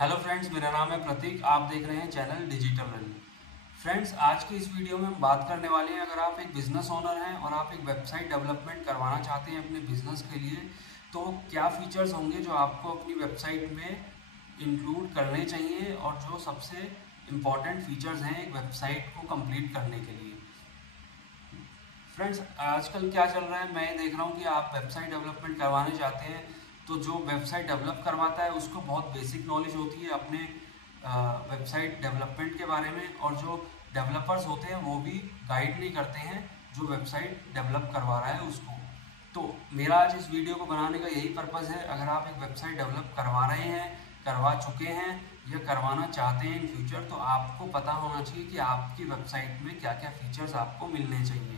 Hello friends, मेरा नाम है प्रतीक। आप देख रहे हैं चैनल डिजिटल रन। फ्रेंड्स, आज की इस वीडियो में हम बात करने वाले हैं, अगर आप एक बिजनेस ओनर हैं और आप एक वेबसाइट डेवलपमेंट करवाना चाहते हैं अपने बिजनेस के लिए, तो क्या फीचर्स होंगे जो आपको अपनी वेबसाइट में इंक्लूड करने चाहिए और जो सबसे इम्पॉर्टेंट फीचर्स हैं एक वेबसाइट को कंप्लीट करने के लिए। फ्रेंड्स, आजकल क्या चल रहा है, मैं देख रहा हूँ कि आप वेबसाइट डेवलपमेंट करवाने चाहते हैं तो जो वेबसाइट डेवलप करवाता है उसको बहुत बेसिक नॉलेज होती है अपने वेबसाइट डेवलपमेंट के बारे में, और जो डेवलपर्स होते हैं वो भी गाइड नहीं करते हैं जो वेबसाइट डेवलप करवा रहा है उसको। तो मेरा आज इस वीडियो को बनाने का यही पर्पज़ है, अगर आप एक वेबसाइट डेवलप करवा रहे हैं, करवा चुके हैं या करवाना चाहते हैं इन फ्यूचर, तो आपको पता होना चाहिए कि आपकी वेबसाइट में क्या क्या फीचर्स आपको मिलने चाहिए।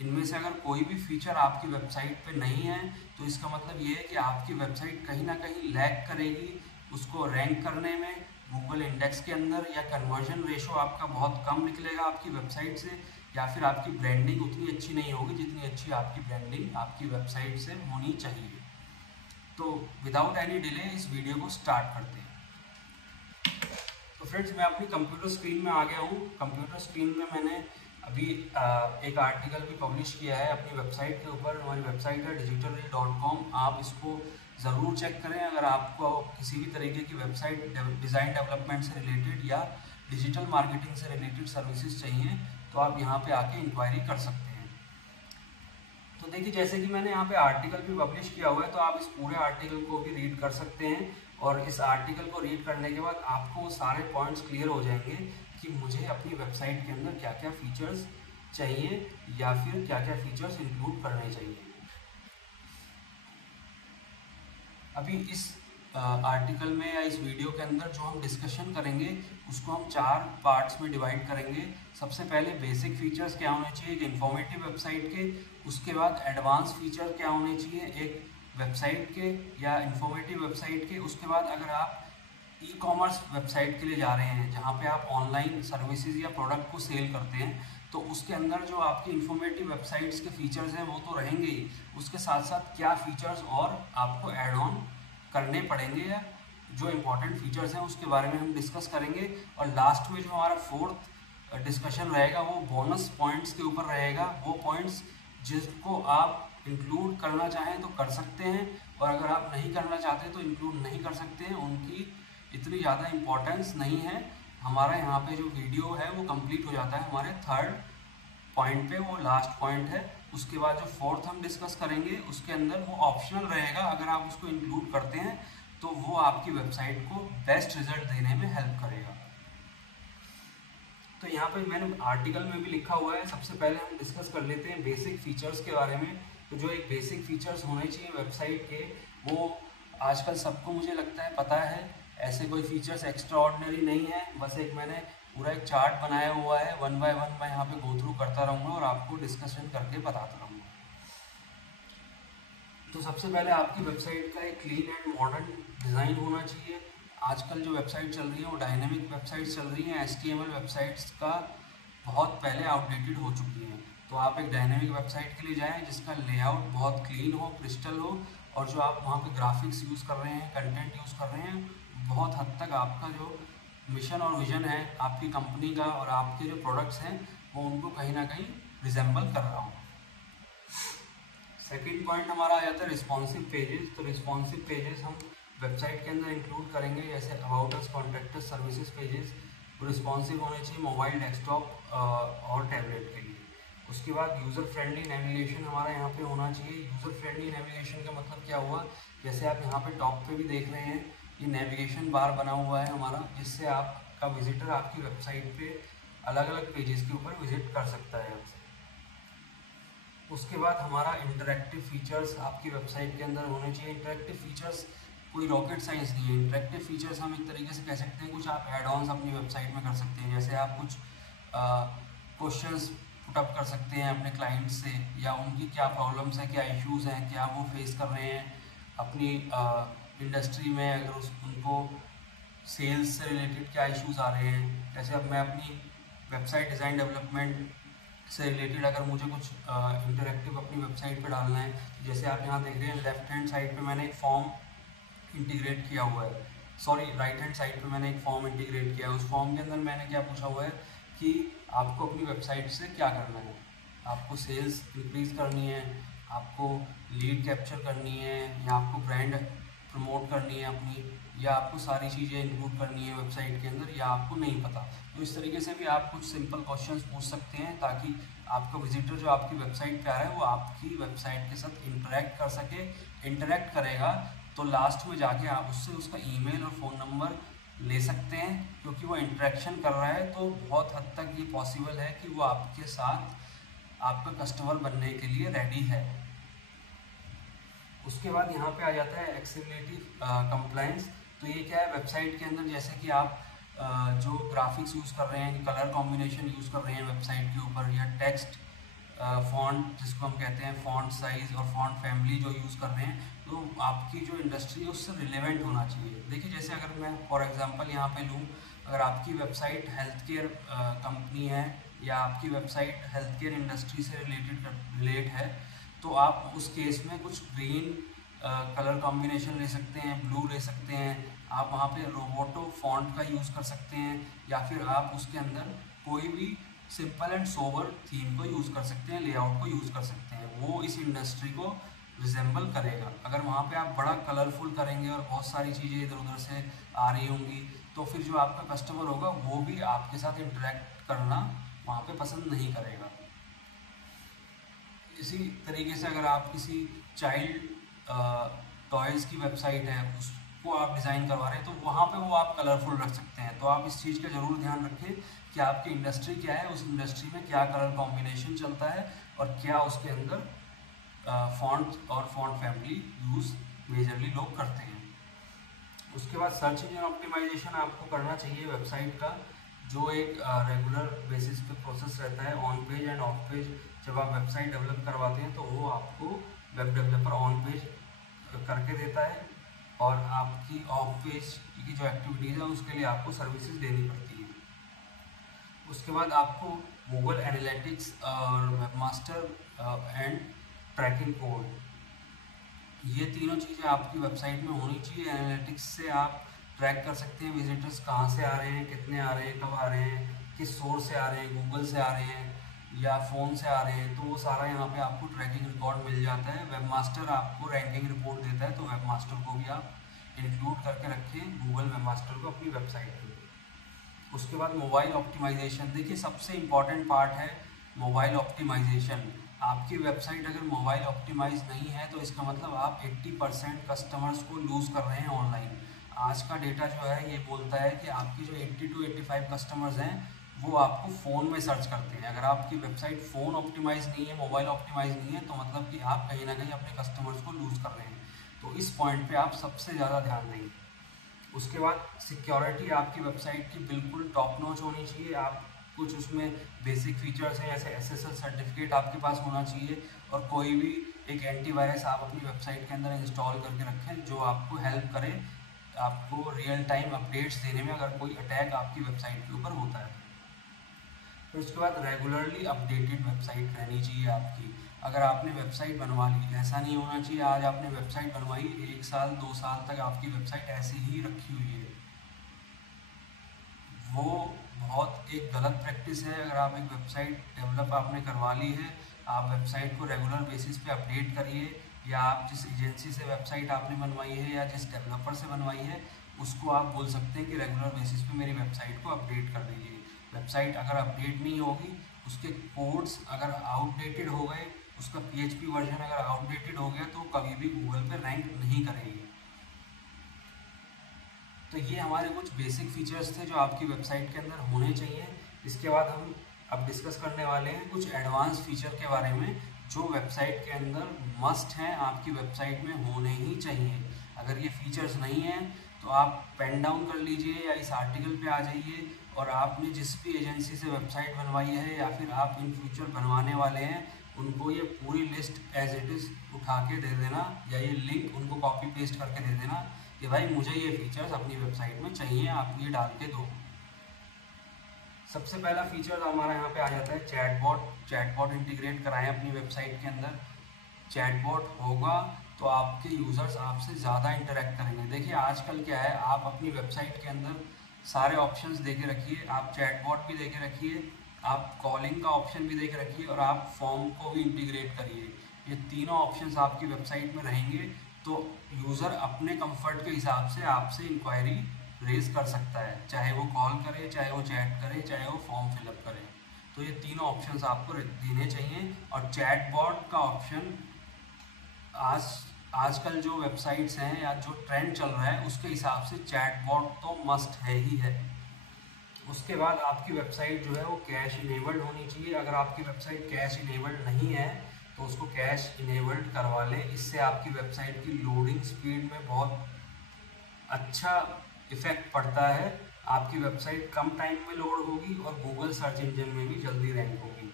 इनमें से अगर कोई भी फीचर आपकी वेबसाइट पे नहीं है तो इसका मतलब ये है कि आपकी वेबसाइट कहीं ना कहीं लैग करेगी उसको रैंक करने में गूगल इंडेक्स के अंदर, या कन्वर्जन रेशो आपका बहुत कम निकलेगा आपकी वेबसाइट से, या फिर आपकी ब्रांडिंग उतनी अच्छी नहीं होगी जितनी अच्छी आपकी ब्रांडिंग आपकी वेबसाइट से होनी चाहिए। तो विदाउट एनी डिले इस वीडियो को स्टार्ट करते हैं। तो फ्रेंड्स, मैं अपनी कंप्यूटर स्क्रीन में आ गया हूँ। कंप्यूटर स्क्रीन में मैंने अभी एक आर्टिकल भी पब्लिश किया है अपनी वेबसाइट के ऊपर। हमारी वेबसाइट है digitalreal.com। आप इसको ज़रूर चेक करें अगर आपको किसी भी तरीके की वेबसाइट डिज़ाइन डेवलपमेंट से रिलेटेड या डिजिटल मार्केटिंग से रिलेटेड सर्विसेज चाहिए तो आप यहाँ पे आके इंक्वायरी कर सकते हैं। तो देखिए, जैसे कि मैंने यहाँ पे आर्टिकल भी पब्लिश किया हुआ है तो आप इस पूरे आर्टिकल को भी रीड कर सकते हैं, और इस आर्टिकल को रीड करने के बाद आपको सारे पॉइंट्स क्लियर हो जाएंगे कि मुझे अपनी वेबसाइट के अंदर क्या क्या फीचर्स चाहिए या फिर क्या क्या फीचर्स इंक्लूड करने चाहिए। अभी इस आर्टिकल में या इस वीडियो के अंदर जो हम डिस्कशन करेंगे उसको हम 4 पार्ट्स में डिवाइड करेंगे। सबसे पहले बेसिक फीचर्स क्या होने चाहिए एक इन्फॉर्मेटिव वेबसाइट के, उसके बाद एडवांस फीचर क्या होने चाहिए एक वेबसाइट के या इन्फॉर्मेटिव वेबसाइट के, उसके बाद अगर आप ई कॉमर्स वेबसाइट के लिए जा रहे हैं जहाँ पे आप ऑनलाइन सर्विसेज या प्रोडक्ट को सेल करते हैं, तो उसके अंदर जो आपकी इन्फॉर्मेटिव वेबसाइट्स के फीचर्स हैं वो तो रहेंगे ही, उसके साथ साथ क्या फीचर्स और आपको ऐड ऑन करने पड़ेंगे या जो इम्पोर्टेंट फीचर्स हैं उसके बारे में हम डिस्कस करेंगे। और लास्ट में जो हमारा फोर्थ डिस्कशन रहेगा वो बोनस पॉइंट्स के ऊपर रहेगा। वो पॉइंट्स जिसको आप इंक्लूड करना चाहें तो कर सकते हैं, और अगर आप नहीं करना चाहते तो इंक्लूड नहीं कर सकते हैं, उनकी इतनी ज़्यादा इम्पोर्टेंस नहीं है। हमारा यहाँ पे जो वीडियो है वो कंप्लीट हो जाता है हमारे थर्ड पॉइंट पे, वो लास्ट पॉइंट है। उसके बाद जो फोर्थ हम डिस्कस करेंगे उसके अंदर वो ऑप्शनल रहेगा, अगर आप उसको इंक्लूड करते हैं तो वो आपकी वेबसाइट को बेस्ट रिजल्ट देने में हेल्प करेगा। तो यहाँ पे मैंने आर्टिकल में भी लिखा हुआ है। सबसे पहले हम डिस्कस कर लेते हैं बेसिक फीचर्स के बारे में। तो जो एक बेसिक फीचर्स होने चाहिए वेबसाइट के, वो आजकल सबको मुझे लगता है पता है। ऐसे कोई फीचर्स एक्स्ट्रा ऑर्डिनरी नहीं है, बस एक मैंने पूरा एक चार्ट बनाया हुआ है, वन बाय वन मैं यहाँ पे गो थ्रू करता रहूँगा और आपको डिस्कशन करके बताता रहूँगा। तो सबसे पहले आपकी वेबसाइट का एक क्लीन एंड मॉडर्न डिज़ाइन होना चाहिए। आजकल जो वेबसाइट चल रही है वो डायनेमिक वेबसाइट्स चल रही हैं, HTML वेबसाइट्स का बहुत पहले आउटडेटेड हो चुकी हैं। तो आप एक डायनेमिक वेबसाइट के लिए जाएं जिसका लेआउट बहुत क्लीन हो, क्रिस्टल हो, और जो आप वहाँ पे ग्राफिक्स यूज़ कर रहे हैं, कंटेंट यूज़ कर रहे हैं, बहुत हद तक आपका जो मिशन और विजन है आपकी कंपनी का और आपके जो प्रोडक्ट्स हैं वो उनको कहीं ना कहीं रिजेंबल कर रहा हो। सेकंड पॉइंट हमारा आ जाता है रिस्पॉन्सिव पेजेस। तो रिस्पॉन्सिव पेजेस हम वेबसाइट के अंदर इंक्लूड करेंगे, जैसे about us, contact us, services pages responsive होने चाहिए मोबाइल, डेस्कटॉप और टैबलेट के लिए। उसके बाद यूज़र फ्रेंडली नेविगेशन हमारा यहाँ पे होना चाहिए। यूज़र फ्रेंडली नेविगेशन का मतलब क्या हुआ, जैसे आप यहाँ पे टॉप पे भी देख रहे हैं ये नेविगेशन बार बना हुआ है हमारा, जिससे आपका विजिटर आपकी वेबसाइट पे अलग अलग पेजेस के ऊपर विजिट कर सकता है आपसे। उसके बाद हमारा इंटरेक्टिव फीचर्स आपकी वेबसाइट के अंदर होने चाहिए। इंटरेक्टिव फीचर्स कोई रॉकेट साइंस नहीं है। इंटरेक्टिव फीचर्स हम एक तरीके से कह सकते हैं कुछ आप एड ऑन्स अपनी वेबसाइट में कर सकते हैं, जैसे आप कुछ क्वेश्चंस पुटअप कर सकते हैं अपने क्लाइंट से, या उनकी क्या प्रॉब्लम्स हैं, क्या इश्यूज़ हैं, क्या वो फेस कर रहे हैं अपनी इंडस्ट्री में, अगर उनको सेल्स से रिलेटेड क्या इश्यूज़ आ रहे हैं। जैसे अब मैं अपनी वेबसाइट डिज़ाइन डेवलपमेंट से रिलेटेड अगर मुझे कुछ इंटरेक्टिव अपनी वेबसाइट पे डालना है, जैसे आप यहाँ देख रहे हैं लेफ्ट हैंड साइड पे मैंने एक फॉर्म इंटीग्रेट किया हुआ है। सॉरी राइट हैंड साइड पे मैंने एक फॉर्म इंटीग्रेट किया है। उस फॉर्म के अंदर मैंने क्या पूछा हुआ है कि आपको अपनी वेबसाइट से क्या करना है। आपको सेल्स इंक्रीज करनी है, आपको लीड कैप्चर करनी है, या आपको ब्रांड प्रमोट करनी है अपनी, या आपको सारी चीज़ें इंक्लूड करनी है वेबसाइट के अंदर, या आपको नहीं पता। तो इस तरीके से भी आप कुछ सिंपल क्वेश्चंस पूछ सकते हैं ताकि आपका विजिटर जो आपकी वेबसाइट पे आ रहा है वो आपकी वेबसाइट के साथ इंटरेक्ट कर सके। इंटरेक्ट करेगा तो लास्ट में जाके आप उससे उसका ईमेल और फ़ोन नंबर ले सकते हैं, क्योंकि वो इंटरेक्शन कर रहा है। तो बहुत हद तक ये पॉसिबल है कि वो आपके साथ आपका कस्टमर बनने के लिए रेडी है। उसके बाद यहाँ पे आ जाता है एक्सेसिबिलिटी कंप्लाइंस। तो ये क्या है, वेबसाइट के अंदर जैसे कि आप जो ग्राफिक्स यूज़ कर रहे हैं, कलर कॉम्बिनेशन यूज़ कर रहे हैं वेबसाइट के ऊपर, या टेक्स्ट फॉन्ट जिसको हम कहते हैं, फॉन्ट साइज़ और फॉन्ट फैमिली जो यूज़ कर रहे हैं, तो आपकी जो इंडस्ट्री है उससे रिलेवेंट होना चाहिए। देखिए जैसे अगर मैं फॉर एग्जांपल यहाँ पे लूँ, अगर आपकी वेबसाइट हेल्थ केयर कंपनी है, या आपकी वेबसाइट हेल्थ केयर इंडस्ट्री से रिलेट है, तो आप उस केस में कुछ ग्रीन कलर कॉम्बिनेशन ले सकते हैं, ब्लू ले सकते हैं। आप वहाँ पे रोबोटो फॉन्ट का यूज़ कर सकते हैं, या फिर आप उसके अंदर कोई भी सिंपल एंड सोबर थीम को यूज़ कर सकते हैं, लेआउट को यूज़ कर सकते हैं। वो इस इंडस्ट्री को रिजेंबल करेगा। अगर वहाँ पे आप बड़ा कलरफुल करेंगे और बहुत सारी चीज़ें इधर उधर से आ रही होंगी, तो फिर जो आपका कस्टमर होगा वो भी आपके साथ इंटरेक्ट करना वहाँ पे पसंद नहीं करेगा। इसी तरीके से अगर आप किसी चाइल्ड टॉयज़ की वेबसाइट है, उसको आप डिज़ाइन करवा रहे हैं, तो वहाँ पे वो आप कलरफुल रख सकते हैं। तो आप इस चीज़ का ज़रूर ध्यान रखें कि आपकी इंडस्ट्री क्या है, उस इंडस्ट्री में क्या कलर कॉम्बिनेशन चलता है, और क्या उसके अंदर फॉन्ट और फॉन्ट फैमिली यूज़ मेजरली लोग करते हैं। उसके बाद सर्च इंजन ऑप्टिमाइजेशन आपको करना चाहिए वेबसाइट का, जो एक रेगुलर बेसिस पे प्रोसेस रहता है। On page end of page जब आप वेबसाइट डेवलप करवाते हैं तो वो आपको वेब डेवलपर ऑन पेज करके देता है, और आपकी ऑफ पेज की जो एक्टिविटीज़ है उसके लिए आपको सर्विसेज देनी पड़ती है। उसके बाद आपको गूगल एनालिटिक्स और वेबमास्टर एंड ट्रैकिंग कोड, ये तीनों चीज़ें आपकी वेबसाइट में होनी चाहिए। एनालिटिक्स से आप ट्रैक कर सकते हैं विजिटर्स कहाँ से आ रहे हैं, कितने आ रहे हैं, कब आ रहे हैं, किस सोर्स से आ रहे हैं, गूगल से आ रहे हैं या फ़ोन से आ रहे हैं, तो वो सारा यहाँ पे आपको ट्रैकिंग रिकॉर्ड मिल जाता है। वेबमास्टर आपको रैंकिंग रिपोर्ट देता है, तो वेबमास्टर को भी आप इंक्लूड करके रखें, गूगल वेबमास्टर को अपनी वेबसाइट पर। उसके बाद मोबाइल ऑप्टिमाइजेशन, देखिए सबसे इम्पॉर्टेंट पार्ट है मोबाइल ऑप्टिमाइजेशन। आपकी वेबसाइट अगर मोबाइल ऑप्टिमाइज नहीं है तो इसका मतलब आप 80% कस्टमर्स को लूज़ कर रहे हैं ऑनलाइन। आज का डेटा जो है ये बोलता है कि आपकी जो 80 to 85 कस्टमर्स हैं वो आपको फ़ोन में सर्च करते हैं। अगर आपकी वेबसाइट फ़ोन ऑप्टिमाइज़ नहीं है, मोबाइल ऑप्टिमाइज़ नहीं है, तो मतलब कि आप कहीं ना कहीं अपने कस्टमर्स को लूज़ कर रहे हैं। तो इस पॉइंट पे आप सबसे ज़्यादा ध्यान देंगे। उसके बाद सिक्योरिटी आपकी वेबसाइट की बिल्कुल टॉप नॉच होनी चाहिए। आप कुछ उसमें बेसिक फीचर्स हैं, जैसे SSL सर्टिफिकेट आपके पास होना चाहिए, और कोई भी एक एंटीवायरस आप अपनी वेबसाइट के अंदर इंस्टॉल करके रखें जो आपको हेल्प करे आपको रियल टाइम अपडेट्स देने में अगर कोई अटैक आपकी वेबसाइट के ऊपर होता है। फिर उसके बाद रेगुलरली अपडेटेड वेबसाइट रहनी चाहिए आपकी। अगर आपने वेबसाइट बनवा ली, ऐसा नहीं होना चाहिए आज आपने वेबसाइट बनवाई 1 साल 2 साल तक आपकी वेबसाइट ऐसे ही रखी हुई है, वो बहुत एक गलत प्रैक्टिस है। अगर आप एक वेबसाइट डेवलप आपने करवा ली है, आप वेबसाइट को रेगुलर बेसिस पे अपडेट करिए, या आप जिस एजेंसी से वेबसाइट आपने बनवाई है या जिस डेवलपर से बनवाई है उसको आप बोल सकते हैं कि रेगुलर बेसिस पे मेरी वेबसाइट को अपडेट कर दीजिए। वेबसाइट अगर अपडेट नहीं होगी, उसके कोड्स अगर आउटडेटेड हो गए, उसका PHP वर्जन अगर आउटडेटेड हो गया, तो कभी भी गूगल पे रैंक नहीं करेगी। तो ये हमारे कुछ बेसिक फीचर्स थे जो आपकी वेबसाइट के अंदर होने चाहिए। इसके बाद हम अब डिस्कस करने वाले हैं कुछ एडवांस फीचर के बारे में जो वेबसाइट के अंदर मस्ट हैं, आपकी वेबसाइट में होने ही चाहिए। अगर ये फीचर्स नहीं हैं तो आप पेन डाउन कर लीजिए या इस आर्टिकल पे आ जाइए, और आपने जिस भी एजेंसी से वेबसाइट बनवाई है या फिर आप इन फ्यूचर बनवाने वाले हैं, उनको ये पूरी लिस्ट एज इट इज़ उठा के दे देना, या ये लिंक उनको कॉपी पेस्ट करके दे देना कि भाई मुझे ये फीचर्स अपनी वेबसाइट में चाहिए, आप ये डाल के दो। सबसे पहला फीचर हमारा यहाँ पे आ जाता है चैटबॉट। चैटबॉट इंटीग्रेट कराएं अपनी वेबसाइट के अंदर। चैटबॉट होगा तो आपके यूज़र्स आपसे ज़्यादा इंटरेक्ट करेंगे। देखिए आजकल क्या है, आप अपनी वेबसाइट के अंदर सारे ऑप्शंस दे के रखिए, आप चैटबॉट भी दे के रखिए, आप कॉलिंग का ऑप्शन भी दे के रखिए और आप फॉर्म को भी इंटीग्रेट करिए। ये तीनों ऑप्शंस आपकी वेबसाइट में रहेंगे तो यूज़र अपने कंफर्ट के हिसाब से आपसे इंक्वायरी रेज कर सकता है, चाहे वो कॉल करे, चाहे वो चैट करे, चाहे वो फॉर्म फिलअप करे। तो ये तीनों ऑप्शंस आपको देने चाहिए। और चैटबॉट का ऑप्शन आज आजकल जो वेबसाइट्स हैं या जो ट्रेंड चल रहा है उसके हिसाब से चैटबॉट तो मस्ट है ही है। उसके बाद आपकी वेबसाइट जो है वो कैश इनेबल्ड होनी चाहिए। अगर आपकी वेबसाइट कैश इनेबल्ड नहीं है तो उसको कैश इनेबल्ड करवा लें। इससे आपकी वेबसाइट की लोडिंग स्पीड में बहुत अच्छा इफेक्ट पड़ता है। आपकी वेबसाइट कम टाइम में लोड होगी और गूगल सर्च इंजन में भी जल्दी रैंक होगी।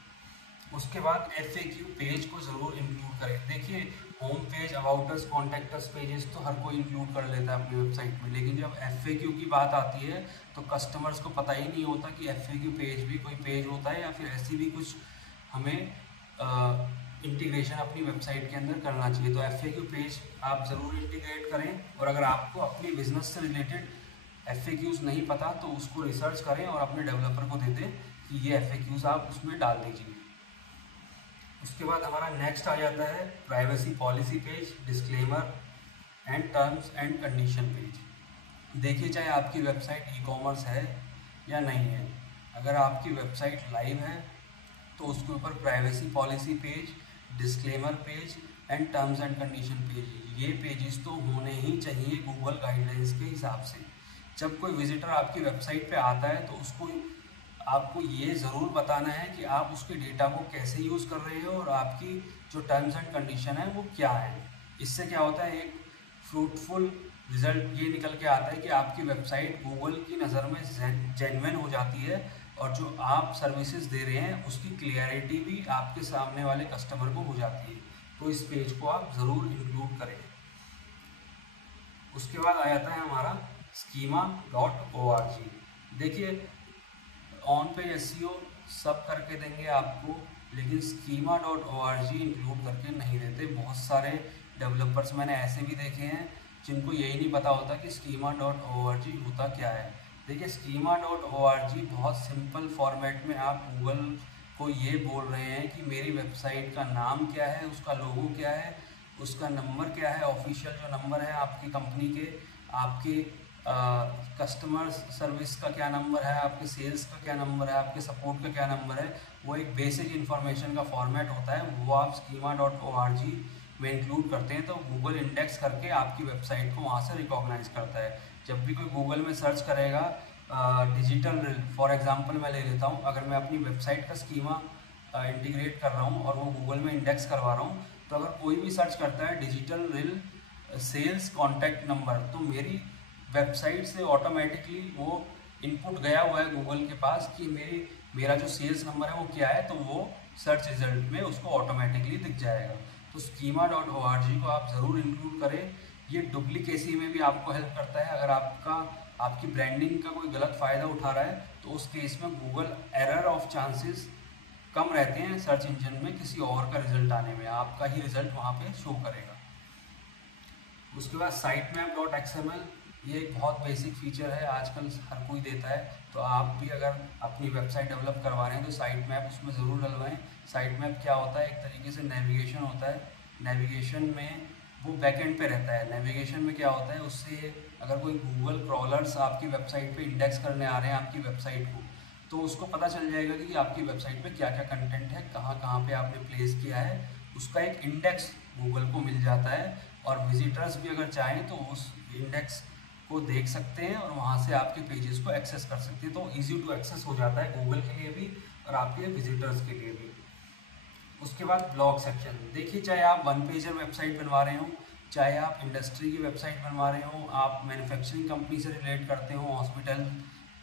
उसके बाद FAQ पेज को ज़रूर इंक्लूड करें। देखिए home page, about us, contact us pages तो हर कोई इंक्लूड कर लेता है अपनी वेबसाइट में, लेकिन जब FAQ की बात आती है तो कस्टमर्स को पता ही नहीं होता कि FAQ पेज भी कोई पेज होता है या फिर ऐसी भी कुछ हमें इंटीग्रेशन अपनी वेबसाइट के अंदर करना चाहिए। तो FAQ पेज आप ज़रूर इंटीग्रेट करें। और अगर आपको अपनी बिजनेस से रिलेटेड FAQs नहीं पता तो उसको रिसर्च करें और अपने डेवलपर को दे दें कि ये FAQs आप उसमें डाल दीजिए। उसके बाद हमारा नेक्स्ट आ जाता है privacy policy page, disclaimer and terms and condition page. देखिए चाहे आपकी वेबसाइट ई-कॉमर्स है या नहीं है, अगर आपकी वेबसाइट लाइव है तो उसके ऊपर privacy policy page, disclaimer page and terms and condition page, ये पेजेस तो होने ही चाहिए गूगल गाइडलाइंस के हिसाब से। जब कोई विजिटर आपकी वेबसाइट पे आता है तो उसको आपको ये ज़रूर बताना है कि आप उसके डेटा को कैसे यूज़ कर रहे हो और आपकी जो टर्म्स एंड कंडीशन है वो क्या है। इससे क्या होता है, एक फ्रूटफुल रिजल्ट ये निकल के आता है कि आपकी वेबसाइट गूगल की नज़र में जेन्युइन हो जाती है और जो आप सर्विसेज दे रहे हैं उसकी क्लियरिटी भी आपके सामने वाले कस्टमर को हो जाती है। तो इस पेज को आप ज़रूर इंक्लूड करें। उसके बाद आ जाता है हमारा schema.org। देखिए ऑन पेज SEO सब करके देंगे आपको, लेकिन schema.org इंक्लूड करके नहीं देते। बहुत सारे डेवलपर्स मैंने ऐसे भी देखे हैं जिनको यही नहीं पता होता कि schema.org होता क्या है। देखिए schema.org बहुत सिंपल फॉर्मेट में आप गूगल को ये बोल रहे हैं कि मेरी वेबसाइट का नाम क्या है, उसका लोगो क्या है, उसका नंबर क्या है, ऑफिशियल जो नंबर है आपकी कंपनी के, आपके कस्टमर सर्विस का क्या नंबर है, आपके सेल्स का क्या नंबर है, आपके सपोर्ट का क्या नंबर है, वो एक बेसिक इन्फॉर्मेशन का फॉर्मेट होता है। वो आप schema.org में इंक्लूड करते हैं तो गूगल इंडेक्स करके आपकी वेबसाइट को वहाँ से रिकॉग्नाइज करता है। जब भी कोई गूगल में सर्च करेगा डिजिटल रिल, फॉर एग्जांपल मैं ले लेता हूँ, अगर मैं अपनी वेबसाइट का स्कीमा इंटीग्रेट कर रहा हूँ और वो गूगल में इंडेक्स करवा रहा हूँ, तो अगर कोई भी सर्च करता है डिजिटल रिल सेल्स कॉन्टैक्ट नंबर, तो मेरी वेबसाइट से ऑटोमेटिकली वो इनपुट गया हुआ है गूगल के पास कि मेरा जो सेल्स नंबर है वो क्या है, तो वो सर्च रिजल्ट में उसको ऑटोमेटिकली दिख जाएगा। तो schema.org को आप ज़रूर इंक्लूड करें। ये डुप्लीकेसी में भी आपको हेल्प करता है। अगर आपकी ब्रांडिंग का कोई गलत फ़ायदा उठा रहा है तो उस केस में गूगल एरर ऑफ चांसेस कम रहते हैं सर्च इंजन में किसी और का रिजल्ट आने में, आपका ही रिजल्ट वहाँ पे शो करेगा। उसके बाद sitemap.xml, ये एक बहुत बेसिक फीचर है, आजकल हर कोई देता है। तो आप भी अगर अपनी वेबसाइट डेवलप करवा रहे हैं तो साइट मैप उसमें ज़रूर डलवाएं। साइट मैप क्या होता है, एक तरीके से नेविगेशन होता है। नेविगेशन में वो बैकएंड पे रहता है। नेविगेशन में क्या होता है, उससे अगर कोई गूगल क्रॉलर्स आपकी वेबसाइट पे इंडेक्स करने आ रहे हैं आपकी वेबसाइट को, तो उसको पता चल जाएगा कि आपकी वेबसाइट पे क्या क्या कंटेंट है, कहाँ कहाँ पे आपने प्लेस किया है, उसका एक इंडेक्स गूगल को मिल जाता है। और विजिटर्स भी अगर चाहें तो उस इंडेक्स को देख सकते हैं और वहाँ से आपके पेजेस को एक्सेस कर सकते हैं। तो इजी टू एक्सेस हो जाता है गूगल के लिए भी और आपके विजिटर्स के लिए भी। उसके बाद ब्लॉग सेक्शन, देखिए चाहे आप वन पेजर वेबसाइट बनवा रहे हो, चाहे आप इंडस्ट्री की वेबसाइट बनवा रहे हो, आप मैन्युफैक्चरिंग कंपनी से रिलेट करते हो,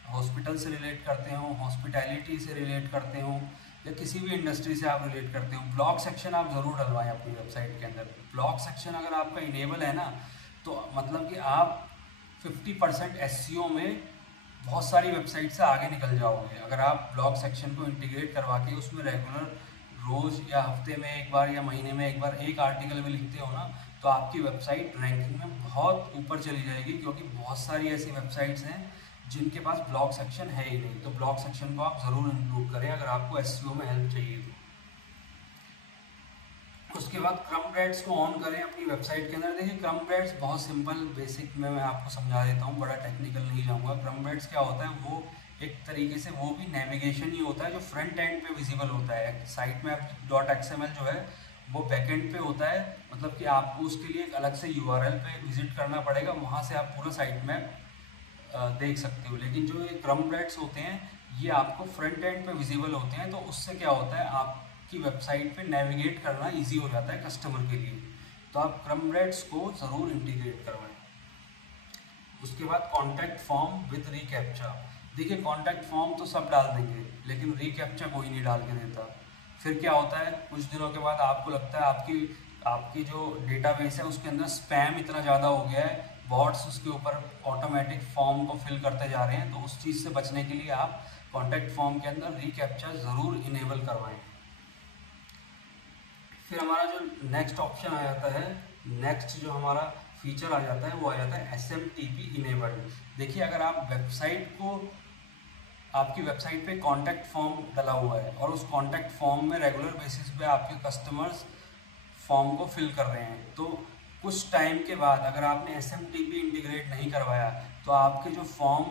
हॉस्पिटल से रिलेट करते हो, हॉस्पिटैलिटी से रिलेट करते हो, या किसी भी इंडस्ट्री से आप रिलेट करते हो, ब्लॉग सेक्शन आप ज़रूर डलवाएं अपनी वेबसाइट के अंदर। ब्लॉग सेक्शन अगर आपका इनेबल है ना, तो मतलब कि आप 50% SEO में बहुत सारी वेबसाइट से आगे निकल जाओगे। अगर आप ब्लॉग सेक्शन को इंटीग्रेट करवा के उसमें रेगुलर रोज़ या हफ्ते में एक बार या महीने में एक बार एक आर्टिकल भी लिखते हो ना, तो आपकी वेबसाइट रैंकिंग में बहुत ऊपर चली जाएगी, क्योंकि बहुत सारी ऐसी वेबसाइट्स हैं जिनके पास ब्लॉग सेक्शन है ही नहीं। तो ब्लॉग सेक्शन को आप ज़रूर इंक्लूड करें अगर आपको एसईओ में हेल्प चाहिए तो। उसके बाद क्रमब्रेड्स को ऑन करें अपनी वेबसाइट के अंदर। देखिए क्रमब्रेड्स बहुत सिंपल बेसिक में मैं आपको समझा देता हूँ, बड़ा टेक्निकल नहीं जाऊँगा। क्रमब्रेड्स क्या होता है, वो एक तरीके से वो भी नेविगेशन ही होता है जो फ्रंट एंड पे विजिबल होता है। साइट में आपकी .xml जो है वो बैक एंड पे होता है, मतलब कि आपको उसके लिए एक अलग से URL पे विजिट करना पड़ेगा, वहाँ से आप पूरा साइट में देख सकते हो। लेकिन जो ये क्रमब्रेड्स होते हैं ये आपको फ्रंट एंड पे विजिबल होते हैं, तो उससे क्या होता है आपकी वेबसाइट पे नेविगेट करना इजी हो जाता है कस्टमर के लिए। तो आप क्रमब्रेड्स को ज़रूर इंटीग्रेट करवाएं। उसके बाद कॉन्टैक्ट फॉर्म विद रीकैप्चा। देखिए कॉन्टैक्ट फॉर्म तो सब डाल देंगे, लेकिन रीकैप्चा कोई नहीं डाल के देता। फिर क्या होता है, कुछ दिनों के बाद आपको लगता है आपकी जो डेटाबेस है उसके अंदर स्पैम इतना ज़्यादा हो गया है, बॉट्स उसके ऊपर ऑटोमेटिक फॉर्म को फिल करते जा रहे हैं। तो उस चीज़ से बचने के लिए आप कॉन्टैक्ट फॉर्म के अंदर रीकैप्चा ज़रूर इनेबल करवाएं। फिर हमारा जो नेक्स्ट ऑप्शन आ जाता है, नेक्स्ट जो हमारा फीचर आ जाता है वो आ जाता है SMTP इनेबल्ड। देखिए अगर आप आपकी वेबसाइट पे कॉन्टैक्ट फॉर्म डला हुआ है और उस कॉन्टैक्ट फॉर्म में रेगुलर बेसिस पे आपके कस्टमर्स फॉर्म को फिल कर रहे हैं, तो कुछ टाइम के बाद अगर आपने SMTP इंटीग्रेट नहीं करवाया तो आपके जो फॉर्म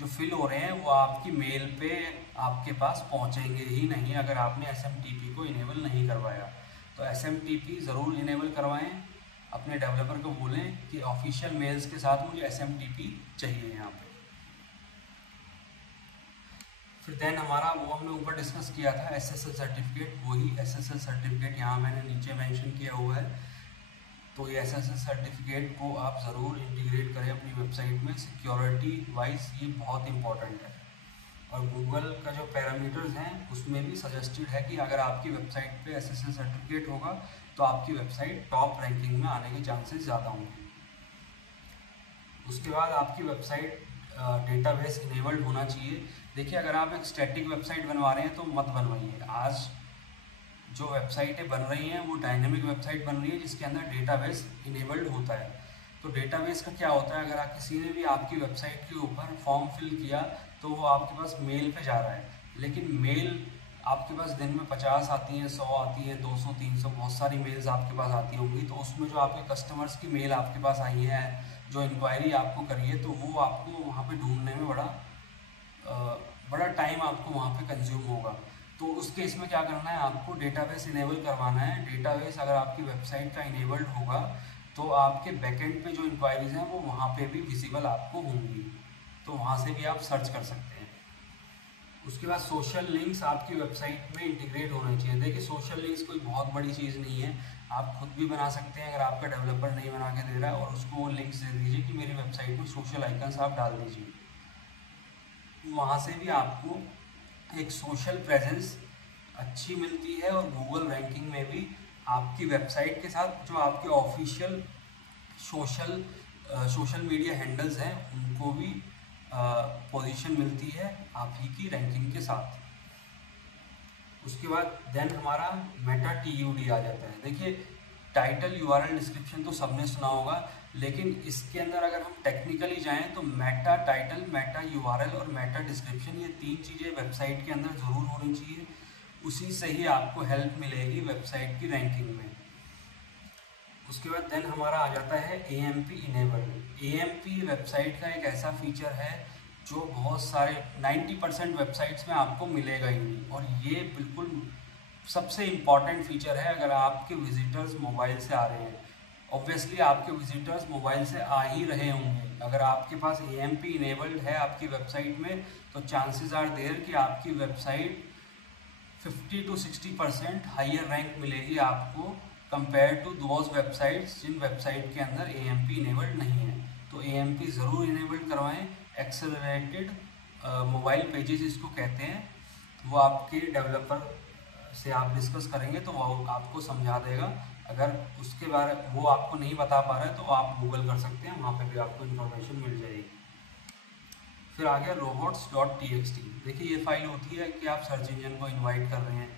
जो फिल हो रहे हैं वो आपकी मेल पे आपके पास पहुंचेंगे ही नहीं, अगर आपने SMTP को इनेबल नहीं करवाया। तो SMTP ज़रूर इनेबल करवाएं। अपने डेवलपर को बोलें कि ऑफिशियल मेल्स के साथ मुझे SMTP चाहिए यहाँ पे। फिर देन हमारा वो हमने ऊपर डिस्कस किया था SSL सर्टिफिकेट, वही SSL सर्टिफिकेट यहाँ मैंने नीचे मेंशन किया हुआ है। तो ये SSL सर्टिफिकेट को आप ज़रूर इंटीग्रेट करें अपनी वेबसाइट में, सिक्योरिटी वाइज ये बहुत इंपॉर्टेंट है। और गूगल का जो पैरामीटर्स हैं उसमें भी सजेस्टेड है कि अगर आपकी वेबसाइट पे SSL सर्टिफिकेट होगा तो आपकी वेबसाइट टॉप रैंकिंग में आने के चांसेस ज़्यादा होंगे। उसके बाद आपकी वेबसाइट डेटाबेस इनेबल्ड होना चाहिए। देखिए अगर आप एक स्टैटिक वेबसाइट बनवा रहे हैं तो मत बनवाइए। आज जो वेबसाइटें बन रही हैं वो डायनेमिक वेबसाइट बन रही है जिसके अंदर डेटाबेस इनेबल्ड होता है। तो डेटाबेस का क्या होता है, अगर आप किसी ने भी आपकी वेबसाइट के ऊपर फॉर्म फिल किया तो वो आपके पास मेल पे जा रहा है, लेकिन मेल आपके पास दिन में 50 आती हैं, 100 आती हैं, 200 300 बहुत सारी मेल्स आपके पास आती होंगी। तो उसमें जो आपके कस्टमर्स की मेल आपके पास आई है, जो इंक्वायरी आपको करी है, तो वो आपको वहाँ पे ढूंढने में बड़ा टाइम आपको वहाँ पे कंज्यूम होगा। तो उस केस में क्या करना है, आपको डेटाबेस इनेबल करवाना है। डेटाबेस अगर आपकी वेबसाइट का इनेबल्ड होगा तो आपके बैकएंड पे जो इंक्वायरीज हैं वो वहाँ पे भी विजिबल आपको होंगी, तो वहाँ से भी आप सर्च कर सकते हैं। उसके बाद सोशल लिंक्स आपकी वेबसाइट में इंटीग्रेट होने चाहिए। देखिए सोशल लिंक्स कोई बहुत बड़ी चीज़ नहीं है, आप खुद भी बना सकते हैं अगर आपका डेवलपर नहीं बना के दे रहा है, और उसको वो लिंक्स दे दीजिए कि मेरी वेबसाइट में सोशल आइकन्स आप डाल दीजिए। वहाँ से भी आपको एक सोशल प्रेजेंस अच्छी मिलती है, और गूगल रैंकिंग में भी आपकी वेबसाइट के साथ जो आपके ऑफिशियल सोशल मीडिया हैंडल्स हैं उनको भी पोजीशन मिलती है आप ही की रैंकिंग के साथ। उसके बाद देन हमारा मेटा TUD आ जाता है। देखिए टाइटल URL डिस्क्रिप्शन तो सबने सुना होगा, लेकिन इसके अंदर अगर हम टेक्निकली जाएं तो मेटा टाइटल, मेटा URL और मेटा डिस्क्रिप्शन, ये 3 चीज़ें वेबसाइट के अंदर ज़रूर होनी चाहिए। उसी से ही आपको हेल्प मिलेगी वेबसाइट की रैंकिंग में। उसके बाद देन हमारा आ जाता है AMP इनेबल्ड। AMP वेबसाइट का एक ऐसा फीचर है जो बहुत सारे 90% वेबसाइट्स में आपको मिलेगा ही नहीं, और ये बिल्कुल सबसे इम्पॉर्टेंट फीचर है अगर आपके विजिटर्स मोबाइल से आ रहे हैं। ऑब्वियसली आपके विजिटर्स मोबाइल से आ ही रहे होंगे। अगर आपके पास AMP इनेबल्ड है आपकी वेबसाइट में तो चांसेस आर देयर कि आपकी वेबसाइट 50 to 60% हाइयर रैंक मिलेगी आपको कंपेयर टू दोज वेबसाइट्स जिन वेबसाइट के अंदर AMP इनेबल्ड नहीं है। तो AMP ज़रूर इनेबल्ड करवाएं। एक्सेलरेटेड मोबाइल पेजेस इसको कहते हैं, वो आपके डेवलपर से आप डिस्कस करेंगे तो वो आपको समझा देगा। अगर उसके बारे वो आपको नहीं बता पा रहा है तो आप गूगल कर सकते हैं, वहाँ पे भी आपको इन्फॉर्मेशन मिल जाएगी। फिर आ गया robots.txt। देखिए ये फाइल होती है कि आप सर्च इंजन को इनवाइट कर रहे हैं,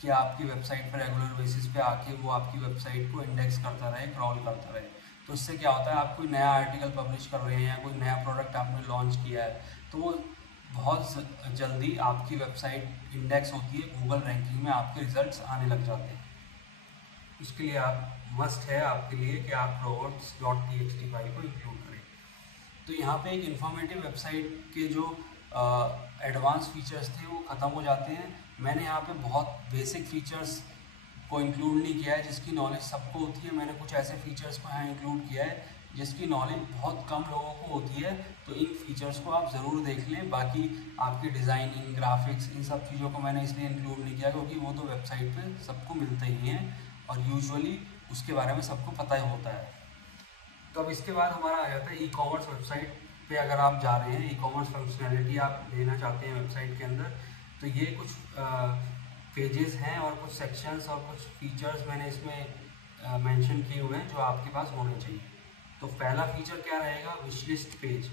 कि आपकी वेबसाइट पर रेगुलर बेसिस पे आके वो आपकी वेबसाइट को इंडेक्स करता रहे, क्रॉल करता रहे। तो इससे क्या होता है, आप कोई नया आर्टिकल पब्लिश कर रहे हैं या कोई नया प्रोडक्ट आपने लॉन्च किया है तो वो बहुत जल्दी आपकी वेबसाइट इंडेक्स होती है, गूगल रैंकिंग में आपके रिजल्ट्स आने लग जाते हैं। उसके लिए आप मस्ट है आपके लिए कि आप robots.txt फाइल को इंक्लूड करें। तो यहाँ पे एक इन्फॉर्मेटिव वेबसाइट के जो एडवांस फीचर्स थे वो ख़त्म हो जाते हैं। मैंने यहाँ पे बहुत बेसिक फीचर्स को इंक्लूड नहीं किया है जिसकी नॉलेज सबको होती है। मैंने कुछ ऐसे फीचर्स को यहाँ इंक्लूड किया है जिसकी नॉलेज बहुत कम लोगों को होती है। तो इन फीचर्स को आप ज़रूर देख लें। बाकी आपकी डिज़ाइनिंग, ग्राफिक्स, इन सब चीज़ों को मैंने इसलिए इंक्लूड नहीं किया क्योंकि वो तो वेबसाइट पे सबको मिलते ही हैं और यूजुअली उसके बारे में सबको पता ही होता है। तो अब इसके बाद हमारा आ जाता है ई कॉमर्स वेबसाइट पे अगर आप जा रहे हैं, ई कॉमर्स फंक्शनैलिटी आप लेना चाहते हैं वेबसाइट के अंदर, तो ये कुछ पेजेस हैं और कुछ सेक्शंस और कुछ फीचर्स मैंने इसमें मेंशन किए हुए हैं जो आपके पास होने चाहिए। तो पहला फीचर क्या रहेगा, विश लिस्ट पेज।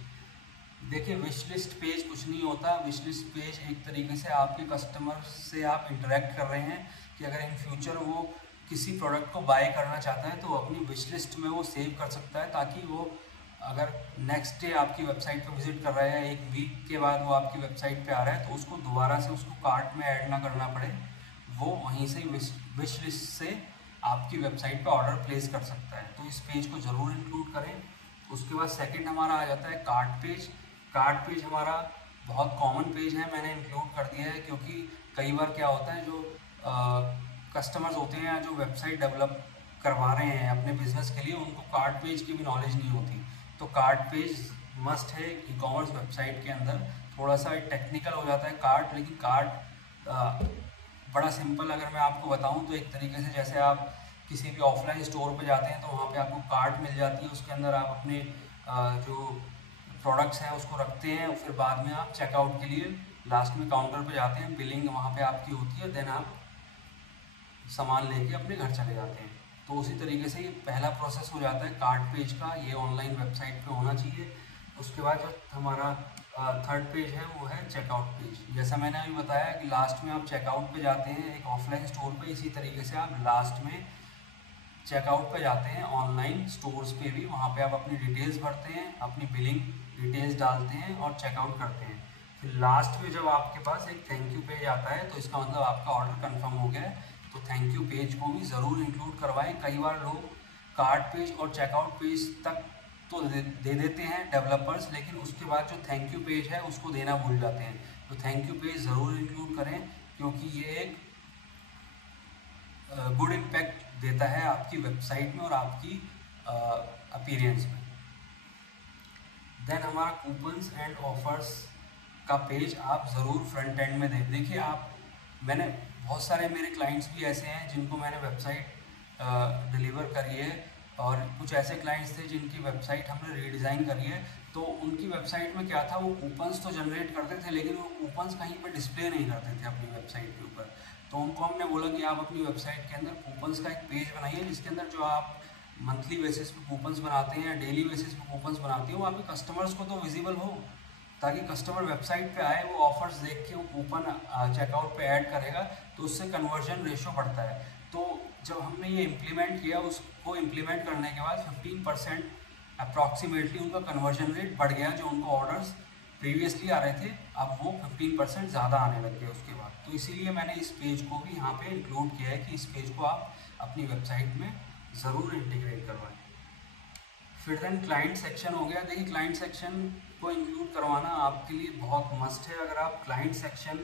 देखिए विश लिस्ट पेज कुछ नहीं होता। विश लिस्ट पेज एक तरीके से आपके कस्टमर से आप इंटरेक्ट कर रहे हैं कि अगर इन फ्यूचर वो किसी प्रोडक्ट को बाय करना चाहता है तो अपनी विश लिस्ट में वो सेव कर सकता है, ताकि वो अगर नेक्स्ट डे आपकी वेबसाइट पर विजिट कर रहा है, एक वीक के बाद वो आपकी वेबसाइट पे आ रहा है, तो उसको दोबारा से उसको कार्ट में ऐड ना करना पड़े, वो वहीं से विश लिस्ट से आपकी वेबसाइट पे ऑर्डर प्लेस कर सकता है। तो इस पेज को ज़रूर इंक्लूड करें। उसके बाद सेकंड हमारा आ जाता है कार्ट पेज। कार्ट पेज हमारा बहुत कॉमन पेज है, मैंने इंक्लूड कर दिया है क्योंकि कई बार क्या होता है जो कस्टमर्स होते हैं या जो वेबसाइट डेवलप करवा रहे हैं अपने बिजनेस के लिए, उनको कार्ट पेज की भी नॉलेज नहीं होती। तो कार्ट पेज मस्ट है ई कॉमर्स वेबसाइट के अंदर। थोड़ा सा टेक्निकल हो जाता है कार्ट, लेकिन कार्ट बड़ा सिंपल अगर मैं आपको बताऊं तो एक तरीके से जैसे आप किसी भी ऑफलाइन स्टोर पे जाते हैं तो वहाँ पे आपको कार्ट मिल जाती है, उसके अंदर आप अपने जो प्रोडक्ट्स हैं उसको रखते हैं और फिर बाद में आप चेकआउट के लिए लास्ट में काउंटर पे जाते हैं, बिलिंग वहाँ पे आपकी होती है, देन आप सामान लेके अपने घर चले जाते हैं। तो उसी तरीके से ये पहला प्रोसेस हो जाता है कार्ट पेज का, ये ऑनलाइन वेबसाइट पे होना चाहिए। उसके बाद जो हमारा थर्ड पेज है वो है चेकआउट पेज। जैसा मैंने अभी बताया कि लास्ट में आप चेकआउट पे जाते हैं एक ऑफलाइन स्टोर पे, इसी तरीके से आप लास्ट में चेकआउट पे जाते हैं ऑनलाइन स्टोर्स पे भी। वहाँ पे आप अपनी डिटेल्स भरते हैं, अपनी बिलिंग डिटेल्स डालते हैं और चेकआउट करते हैं। फिर लास्ट में जब आपके पास एक थैंक यू पेज आता है तो इसका मतलब आपका ऑर्डर कन्फर्म हो गया है। तो थैंक यू पेज को भी ज़रूर इंक्लूड करवाएं। कई बार लोग कार्ट पेज और चेकआउट पेज तक तो दे देते हैं डेवलपर्स, लेकिन उसके बाद जो थैंक यू पेज है उसको देना भूल जाते हैं। तो थैंक यू पेज ज़रूर इंक्लूड करें क्योंकि ये एक गुड इम्पैक्ट देता है आपकी वेबसाइट में और आपकी अपीयरेंस में। देन हमारा कूपन्स एंड ऑफर्स का पेज आप ज़रूर फ्रंट एंड में दें। देखिए मैंने बहुत सारे मेरे क्लाइंट्स भी ऐसे हैं जिनको मैंने वेबसाइट डिलीवर करी है और कुछ ऐसे क्लाइंट्स थे जिनकी वेबसाइट हमने रीडिज़ाइन करी है। तो उनकी वेबसाइट में क्या था, वो कूपन्स तो जनरेट करते थे लेकिन वो कूपन्स कहीं पर डिस्प्ले नहीं करते थे अपनी वेबसाइट के ऊपर। तो उनको हमने बोला कि आप अपनी वेबसाइट के अंदर कूपन्स का एक पेज बनाइए जिसके अंदर जो आप मंथली बेसिस पे कूपन्स बनाते हैं या डेली बेसिस पे कूपन्स बनाते हैं वो आपके कस्टमर्स को तो विजिबल हो, ताकि कस्टमर वेबसाइट पे आए, वो ऑफर्स देख के वो कूपन चेकआउट पे ऐड करेगा तो उससे कन्वर्जन रेशो बढ़ता है। तो जब हमने ये इम्प्लीमेंट किया, उसको इम्प्लीमेंट करने के बाद 15% अप्रॉक्सीमेटली उनका कन्वर्जन रेट बढ़ गया। जो उनको ऑर्डर्स प्रीवियसली आ रहे थे अब वो 15% ज़्यादा आने लग गए उसके बाद। तो इसीलिए मैंने इस पेज को भी यहाँ पे इंक्लूड किया है कि इस पेज को आप अपनी वेबसाइट में ज़रूर इंटीग्रेट करवाएं। फिर देन क्लाइंट सेक्शन हो गया। देखिए क्लाइंट सेक्शन को इंक्लूड करवाना आपके लिए बहुत मस्ट है। अगर आप क्लाइंट सेक्शन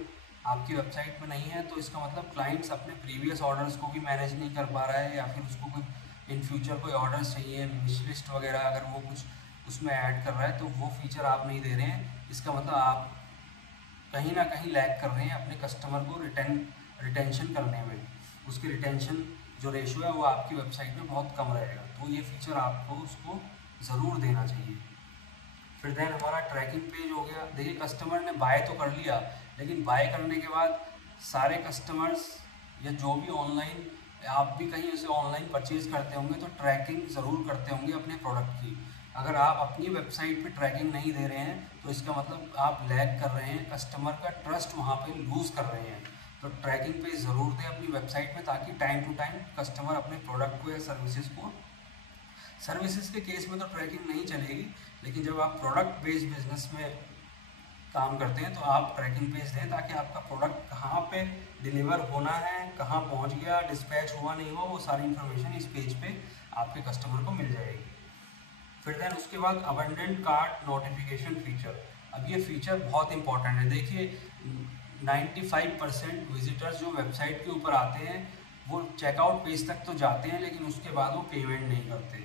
आपकी वेबसाइट में नहीं है तो इसका मतलब क्लाइंट्स अपने प्रीवियस ऑर्डर्स को भी मैनेज नहीं कर पा रहा है या फिर उसको कोई इन फ्यूचर कोई ऑर्डर्स चाहिए, विश लिस्ट वगैरह अगर वो कुछ उसमें ऐड कर रहा है तो वो फीचर आप नहीं दे रहे हैं। इसका मतलब आप कहीं ना कहीं लैग कर रहे हैं अपने कस्टमर को रिटेंशन करने में। उसकी रिटेंशन जो रेशो है वो आपकी वेबसाइट में बहुत कम रहेगा। तो ये फीचर आपको उसको ज़रूर देना चाहिए। फिर देन हमारा ट्रैकिंग पेज हो गया। देखिए कस्टमर ने बाय तो कर लिया, लेकिन बाय करने के बाद सारे कस्टमर्स या जो भी ऑनलाइन, आप भी कहीं उसे ऑनलाइन परचेज करते होंगे तो ट्रैकिंग ज़रूर करते होंगे अपने प्रोडक्ट की। अगर आप अपनी वेबसाइट पे ट्रैकिंग नहीं दे रहे हैं तो इसका मतलब आप लैग कर रहे हैं, कस्टमर का ट्रस्ट वहाँ पे लूज़ कर रहे हैं। तो ट्रैकिंग पेज ज़रूर दें अपनी वेबसाइट में, ताकि टाइम टू टाइम कस्टमर अपने प्रोडक्ट को या सर्विसेज के केस में तो ट्रैकिंग नहीं चलेगी, लेकिन जब आप प्रोडक्ट बेस्ड बिजनेस में काम करते हैं तो आप ट्रैकिंग पेज दें, ताकि आपका प्रोडक्ट कहाँ पे डिलीवर होना है, कहाँ पहुँच गया, डिस्पैच हुआ नहीं हुआ, वो सारी इन्फॉर्मेशन इस पेज पे आपके कस्टमर को मिल जाएगी। फिर देन उसके बाद अबंडेंट कार्ट नोटिफिकेशन फीचर। अब ये फीचर बहुत इंपॉर्टेंट है। देखिए 95% विजिटर्स जो वेबसाइट के ऊपर आते हैं वो चेकआउट पेज तक तो जाते हैं, लेकिन उसके बाद वो पेमेंट नहीं करते।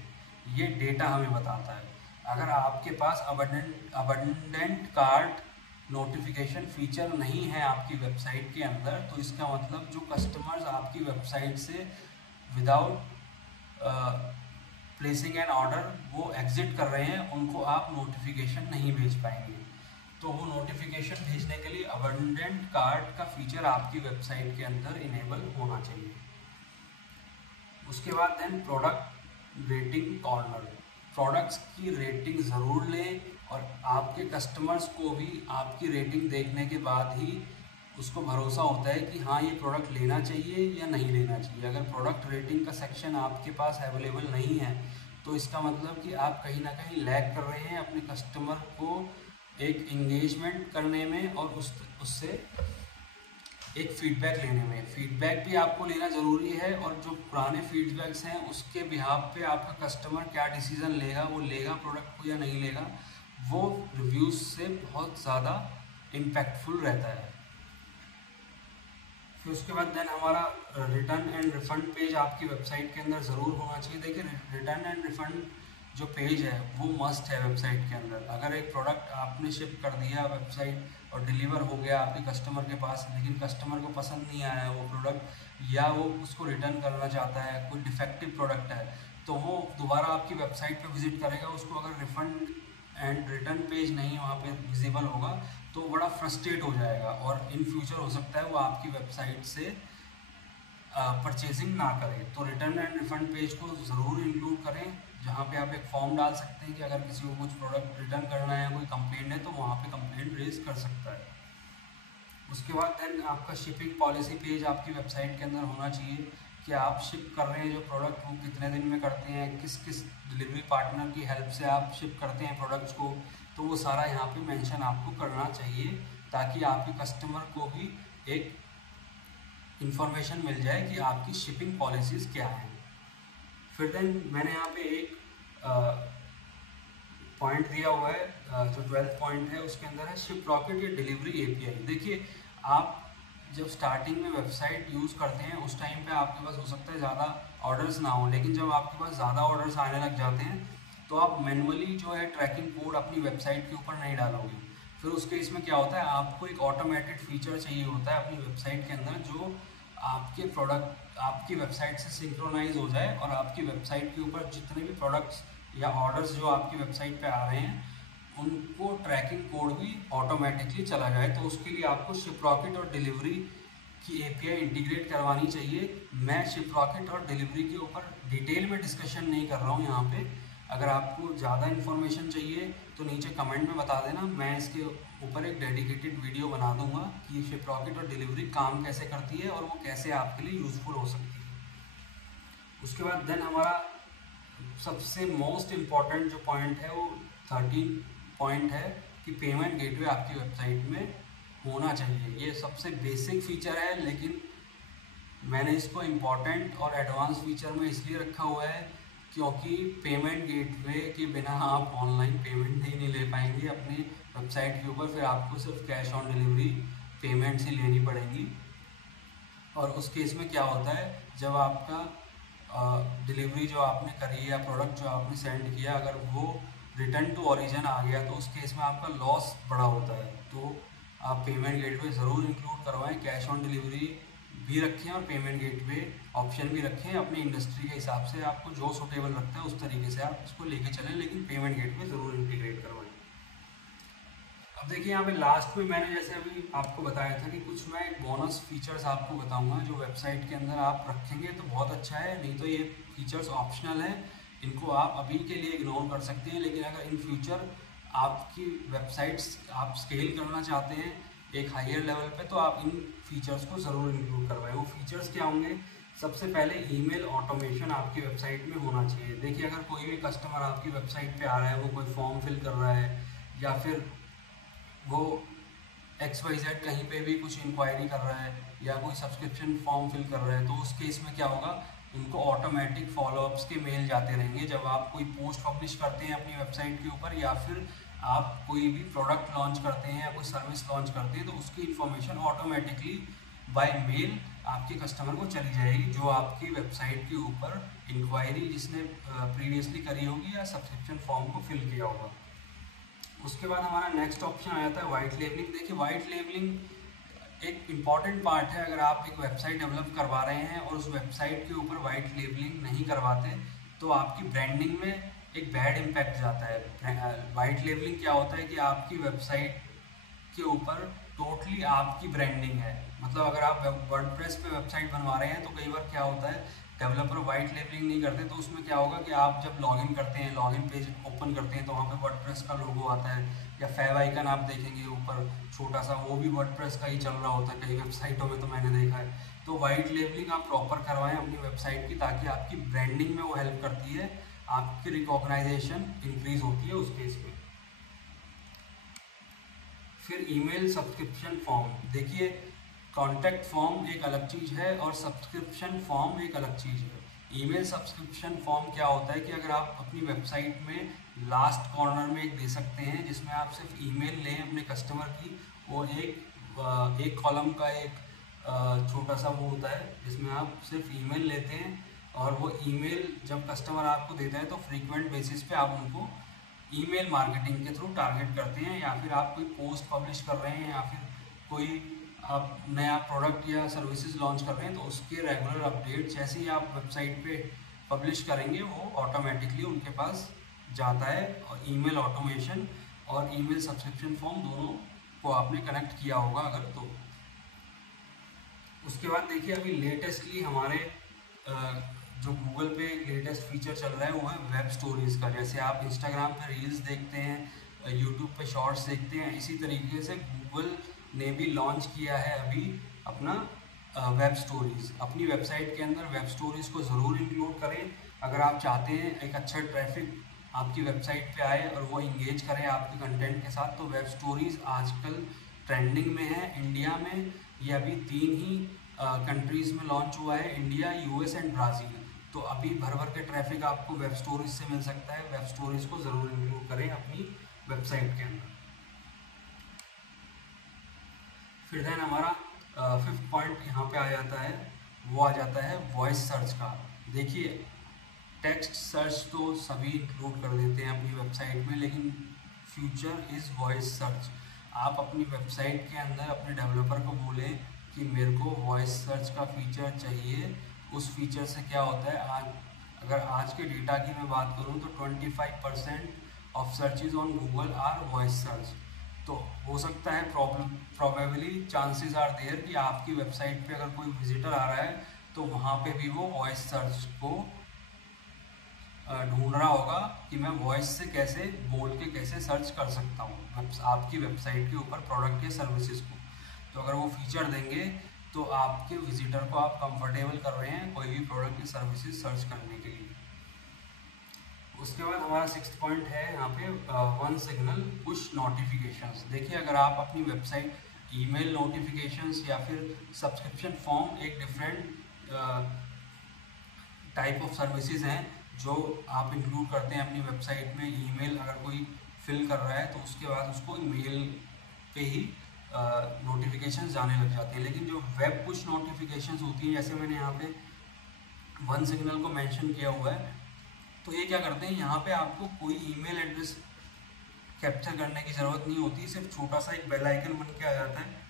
ये डेटा हमें बताता है। अगर आपके पास अबंडेंट कार्ट नोटिफिकेशन फीचर नहीं है आपकी वेबसाइट के अंदर, तो इसका मतलब जो कस्टमर्स आपकी वेबसाइट से विदाउट प्लेसिंग एन ऑर्डर वो एग्जिट कर रहे हैं, उनको आप नोटिफिकेशन नहीं भेज पाएंगे। तो वो नोटिफिकेशन भेजने के लिए अबंडेंट कार्ट का फीचर आपकी वेबसाइट के अंदर इनेबल होना चाहिए। उसके बाद then product rating corner. Products की रेटिंग ज़रूर लें, और आपके कस्टमर्स को भी आपकी रेटिंग देखने के बाद ही उसको भरोसा होता है कि हाँ ये प्रोडक्ट लेना चाहिए या नहीं लेना चाहिए। अगर प्रोडक्ट रेटिंग का सेक्शन आपके पास अवेलेबल नहीं है, तो इसका मतलब कि आप कहीं ना कहीं लैग कर रहे हैं अपने कस्टमर को एक इंगेजमेंट करने में और उससे एक फीडबैक लेने में। फीडबैक भी आपको लेना ज़रूरी है, और जो पुराने फीडबैक्स हैं उसके बिहाफ पे आपका कस्टमर क्या डिसीज़न लेगा, वो लेगा प्रोडक्ट को या नहीं लेगा, वो रिव्यूज़ से बहुत ज़्यादा इम्पैक्टफुल रहता है। फिर उसके बाद देन हमारा रिटर्न एंड रिफ़ंड पेज आपकी वेबसाइट के अंदर ज़रूर होना चाहिए। देखिए रिटर्न एंड रिफ़ंड जो पेज है वो मस्ट है वेबसाइट के अंदर। अगर एक प्रोडक्ट आपने शिप कर दिया वेबसाइट और डिलीवर हो गया आपके कस्टमर के पास, लेकिन कस्टमर को पसंद नहीं आया वो प्रोडक्ट, या वो उसको रिटर्न करना चाहता है, कोई डिफेक्टिव प्रोडक्ट है, तो वो दोबारा आपकी वेबसाइट पे विजिट करेगा। उसको अगर रिफ़ंड एंड रिटर्न पेज नहीं वहाँ पे विजिबल होगा तो बड़ा फ्रस्ट्रेट हो जाएगा, और इन फ्यूचर हो सकता है वो आपकी वेबसाइट से परचेजिंग ना करें। तो रिटर्न एंड रिफ़ंड पेज को ज़रूर इंक्लूड करें, जहाँ पे आप एक फॉर्म डाल सकते हैं कि अगर किसी को कुछ प्रोडक्ट रिटर्न करना है, कोई कंप्लेंट है, तो वहाँ पे कंप्लेंट रेज कर सकता है। उसके बाद देन आपका शिपिंग पॉलिसी पेज आपकी वेबसाइट के अंदर होना चाहिए कि आप शिप कर रहे हैं जो प्रोडक्ट वो कितने दिन में करते हैं, किस किस डिलीवरी पार्टनर की हेल्प से आप शिप करते हैं प्रोडक्ट्स को, तो वो सारा यहाँ पे मेंशन आपको करना चाहिए, ताकि आपके कस्टमर को भी एक इंफॉर्मेशन मिल जाए कि आपकी शिपिंग पॉलिसीज़ क्या हैं। फिर देन मैंने यहाँ पे एक पॉइंट दिया हुआ है, जो 12th पॉइंट है उसके अंदर है शिप रॉकेट या डिलीवरी एपीआई। देखिए आप जब स्टार्टिंग में वेबसाइट यूज़ करते हैं उस टाइम पे आपके पास हो सकता है ज़्यादा ऑर्डर्स ना हो, लेकिन जब आपके पास ज़्यादा ऑर्डर्स आने लग जाते हैं तो आप मैनुअली जो है ट्रैकिंग कोड अपनी वेबसाइट के ऊपर नहीं डालोगे। फिर उस केस में क्या होता है, आपको एक ऑटोमेटेड फीचर चाहिए होता है अपनी वेबसाइट के अंदर जो आपके प्रोडक्ट आपकी वेबसाइट से सिंक्रोनाइज हो जाए, और आपकी वेबसाइट के ऊपर जितने भी प्रोडक्ट्स या ऑर्डर्स जो आपकी वेबसाइट पे आ रहे हैं उनको ट्रैकिंग कोड भी ऑटोमेटिकली चला जाए। तो उसके लिए आपको शिपरॉकेट और डिलीवरी की एपीआई इंटीग्रेट करवानी चाहिए। मैं शिपरॉकेट और डिलीवरी के ऊपर डिटेल में डिस्कशन नहीं कर रहा हूँ यहाँ पे। अगर आपको ज़्यादा इन्फॉर्मेशन चाहिए तो नीचे कमेंट में बता देना, मैं इसके ऊपर एक डेडिकेटेड वीडियो बना दूंगा कि शिपरॉकेट और डिलीवरी काम कैसे करती है और वो कैसे आपके लिए यूज़फुल हो सकती है। उसके बाद देन हमारा सबसे मोस्ट इम्पॉर्टेंट जो पॉइंट है वो 13 पॉइंट है कि पेमेंट गेटवे आपकी वेबसाइट में होना चाहिए। ये सबसे बेसिक फीचर है, लेकिन मैंने इसको इम्पॉर्टेंट और एडवांस फीचर में इसलिए रखा हुआ है क्योंकि पेमेंट गेटवे के बिना आप ऑनलाइन पेमेंट नहीं ले पाएंगे अपनी वेबसाइट के ऊपर। फिर आपको सिर्फ कैश ऑन डिलीवरी पेमेंट ही लेनी पड़ेंगी, और उस केस में क्या होता है, जब आपका डिलीवरी जो आपने करी है या प्रोडक्ट जो आपने सेंड किया अगर वो रिटर्न टू ओरिजिन आ गया तो उस केस में आपका लॉस बड़ा होता है। तो आप पेमेंट गेटवे ज़रूर इंक्लूड करवाएं, कैश ऑन डिलीवरी भी रखें और पेमेंट गेटवे ऑप्शन भी रखें। अपनी इंडस्ट्री के हिसाब से आपको जो सूटेबल लगता है उस तरीके से आप इसको लेके चलें, लेकिन पेमेंट गेटवे ज़रूर इंटीग्रेट करवाएं। अब देखिए यहाँ पे लास्ट में मैंने जैसे अभी आपको बताया था कि कुछ मैं एक बोनस फीचर्स आपको बताऊंगा जो वेबसाइट के अंदर आप रखेंगे तो बहुत अच्छा है, नहीं तो ये फीचर्स ऑप्शनल है, इनको आप अभी के लिए इग्नोर कर सकते हैं। लेकिन अगर इन फ्यूचर आपकी वेबसाइट्स आप स्केल करना चाहते हैं एक हायर लेवल पे, तो आप इन फीचर्स को ज़रूर इंक्लूड करवाएं। वो फीचर्स क्या होंगे? सबसे पहले ईमेल ऑटोमेशन आपकी वेबसाइट में होना चाहिए। देखिए, अगर कोई भी कस्टमर आपकी वेबसाइट पे आ रहा है, वो कोई फॉर्म फिल कर रहा है या फिर वो XYZ कहीं पे भी कुछ इंक्वायरी कर रहा है या कोई सब्सक्रिप्शन फॉर्म फिल कर रहा है, तो उस केस में क्या होगा, उनको ऑटोमेटिक फॉलोअप्स के मेल जाते रहेंगे जब आप कोई पोस्ट पब्लिश करते हैं अपनी वेबसाइट के ऊपर, या फिर आप कोई भी प्रोडक्ट लॉन्च करते हैं या कोई सर्विस लॉन्च करते हैं, तो उसकी इन्फॉर्मेशन ऑटोमेटिकली बाय मेल आपके कस्टमर को चली जाएगी, जो आपकी वेबसाइट के ऊपर इंक्वायरी जिसने प्रीवियसली करी होगी या सब्सक्रिप्शन फॉर्म को फिल किया होगा। उसके बाद हमारा नेक्स्ट ऑप्शन आ जाता है वाइट लेबलिंग। देखिए, वाइट लेबलिंग एक इम्पॉर्टेंट पार्ट है। अगर आप एक वेबसाइट डेवलप करवा रहे हैं और उस वेबसाइट के ऊपर वाइट लेबलिंग नहीं करवाते, तो आपकी ब्रांडिंग में एक बैड इम्पैक्ट जाता है। वाइट लेबलिंग क्या होता है कि आपकी वेबसाइट के ऊपर टोटली आपकी ब्रांडिंग है। मतलब अगर आप वर्डप्रेस पे वेबसाइट बनवा रहे हैं, तो कई बार क्या होता है, डेवलपर वाइट लेबलिंग नहीं करते, तो उसमें क्या होगा कि आप जब लॉगिन करते हैं, लॉगिन पेज ओपन करते हैं, तो वहाँ पे वर्डप्रेस का लोगो आता है या फैब आइकन आप देखेंगे ऊपर छोटा सा, वो भी वर्डप्रेस का ही चल रहा होता है कई वेबसाइटों में, तो मैंने देखा है। तो वाइट लेबलिंग आप प्रॉपर करवाएं अपनी वेबसाइट की, ताकि आपकी ब्रांडिंग में वो हेल्प करती है, आपकी रिकॉग्नाइजेशन इंक्रीज होती है उस केस में। फिर ईमेल सब्सक्रिप्शन फॉर्म। देखिए, कॉन्टैक्ट फॉर्म एक अलग चीज़ है और सब्सक्रिप्शन फॉर्म एक अलग चीज़ है। ईमेल सब्सक्रिप्शन फॉर्म क्या होता है कि अगर आप अपनी वेबसाइट में लास्ट कॉर्नर में एक दे सकते हैं, जिसमें आप सिर्फ ईमेल लें अपने कस्टमर की, वो एक कॉलम का एक छोटा सा वो होता है जिसमें आप सिर्फ ईमेल लेते हैं, और वो ईमेल जब कस्टमर आपको देता है तो फ्रीक्वेंट बेसिस पे आप उनको ईमेल मार्केटिंग के थ्रू टारगेट करते हैं, या फिर आप कोई पोस्ट पब्लिश कर रहे हैं या फिर कोई आप नया प्रोडक्ट या सर्विसेज लॉन्च कर रहे हैं, तो उसके रेगुलर अपडेट जैसे ही आप वेबसाइट पे पब्लिश करेंगे, वो ऑटोमेटिकली उनके पास जाता है। और ईमेल ऑटोमेशन और ईमेल सब्सक्रिप्शन फॉर्म दोनों को आपने कनेक्ट किया होगा अगर तो। उसके बाद देखिए, अभी लेटेस्टली हमारे जो गूगल पे लेटेस्ट फीचर चल रहा है वो है वेब स्टोरीज़ का। जैसे आप इंस्टाग्राम पे रील्स देखते हैं, यूट्यूब पे शॉर्ट्स देखते हैं, इसी तरीके से गूगल ने भी लॉन्च किया है अभी अपना वेब स्टोरीज़। अपनी वेबसाइट के अंदर वेब स्टोरीज़ को ज़रूर इंक्लूड करें। अगर आप चाहते हैं एक अच्छा ट्रैफिक आपकी वेबसाइट पे आए और वो इंगेज करें आपके कंटेंट के साथ, तो वेब स्टोरीज़ आजकल ट्रेंडिंग में है इंडिया में। ये अभी 3 ही कंट्रीज़ में लॉन्च हुआ है, इंडिया, US एंड ब्राज़ील। तो अभी भर भर के ट्रैफिक आपको वेब स्टोरीज से मिल सकता है। वेब स्टोरीज को ज़रूर इंक्लूड करें अपनी वेबसाइट के अंदर। फिर देन हमारा 5th पॉइंट यहाँ पे आ जाता है, वो आ जाता है वॉइस सर्च का। देखिए, टेक्स्ट सर्च तो सभी इंक्लूड कर देते हैं अपनी वेबसाइट में, लेकिन फ्यूचर इज़ वॉइस सर्च। आप अपनी वेबसाइट के अंदर अपने डेवलपर को बोलें कि मेरे को वॉइस सर्च का फीचर चाहिए। उस फीचर से क्या होता है, अगर आज के डेटा की मैं बात करूं तो 25% of searches on Google are voice search. तो हो सकता है प्रॉबेबली चांसेस आर देयर कि आपकी वेबसाइट पे अगर कोई विजिटर आ रहा है तो वहाँ पे भी वो वॉइस सर्च को ढूंढ रहा होगा कि मैं वॉइस से कैसे बोल के कैसे सर्च कर सकता हूँ आपकी वेबसाइट के ऊपर प्रोडक्ट या सर्विसेज को। तो अगर वो फीचर देंगे तो आपके विजिटर को आप कंफर्टेबल कर रहे हैं कोई भी प्रोडक्ट या सर्विसेज सर्च करने के लिए। उसके बाद हमारा 6th पॉइंट है यहाँ पे वन सिग्नल पुश नोटिफिकेशंस। देखिए, अगर आप अपनी वेबसाइट ईमेल नोटिफिकेशंस या फिर सब्सक्रिप्शन फॉर्म एक डिफरेंट टाइप ऑफ सर्विसेज हैं जो आप इंक्लूड करते हैं अपनी वेबसाइट में। ईमेल अगर कोई फिल कर रहा है तो उसके बाद उसको ईमेल पे ही नोटिफिकेशंस जाने लग जाते हैं। लेकिन जो वेब पुश नोटिफिकेशंस होती हैं, जैसे मैंने यहाँ पे वन सिग्नल को मेंशन किया हुआ है, तो ये क्या करते हैं, यहाँ पे आपको कोई ईमेल एड्रेस कैप्चर करने की ज़रूरत नहीं होती, सिर्फ छोटा सा एक बेल आइकन बन के आ जाता है।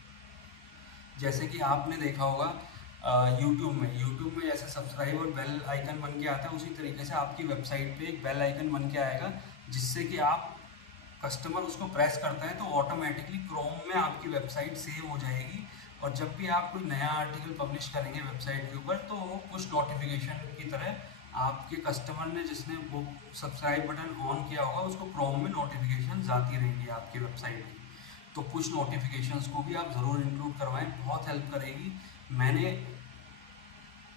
जैसे कि आपने देखा होगा यूट्यूब में जैसे सब्सक्राइब और बेल आइकन बन के आता है, उसी तरीके से आपकी वेबसाइट पे एक बेल आइकन बन के आएगा, जिससे कि आप कस्टमर उसको प्रेस करता है तो ऑटोमेटिकली क्रोम में आपकी वेबसाइट सेव हो जाएगी। और जब भी आप कोई नया आर्टिकल पब्लिश करेंगे वेबसाइट के ऊपर, तो वो कुछ नोटिफिकेशन की तरह आपके कस्टमर ने जिसने वो सब्सक्राइब बटन ऑन किया होगा उसको क्रोम में नोटिफिकेशन आती रहेंगी आपकी वेबसाइट की। तो पुश नोटिफिकेशंस को भी आप ज़रूर इंक्लूड करवाएं, बहुत हेल्प करेगी। मैंने